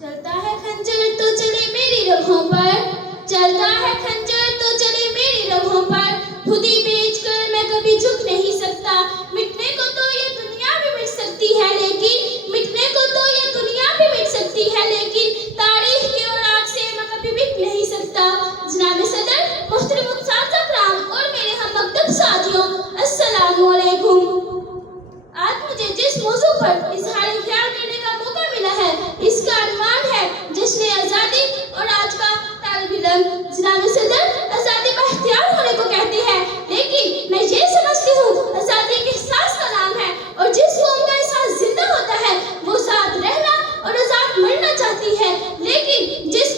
चलता है खंजर तो चले मेरी रगों पर, चलता है खंजर तो चले मेरी रगों पर, खुदी बेच कर मैं कभी झुक नहीं सकता। मिटने को तो ये दुनिया भी मिट सकती है लेकिन, मिटने को तो ये दुनिया भी मिट सकती है लेकिन, तारीख की और आग से मैं कभी मिट नहीं सकता। जनाब सदर, मोहतरम उस्ताद अकराम और मेरे हम मकतब साथियों, अस्सलामु अलैकुम। आज मुझे जिस मौजू पर इजहार ख्याल करने का मौका मिला है, इसका अनुमान है जश्न आज़ादी और आज का तालिब इल्म। जनाब सदर, आज़ादी बाइख्तियार होने को कहते हैं, लेकिन मैं ये समझती हूँ आज़ादी एक एहसास का नाम है, और जिस कौम का एहसास जिंदा होता है वो आज़ाद रहना और आज़ाद मरना चाहती है। लेकिन जिस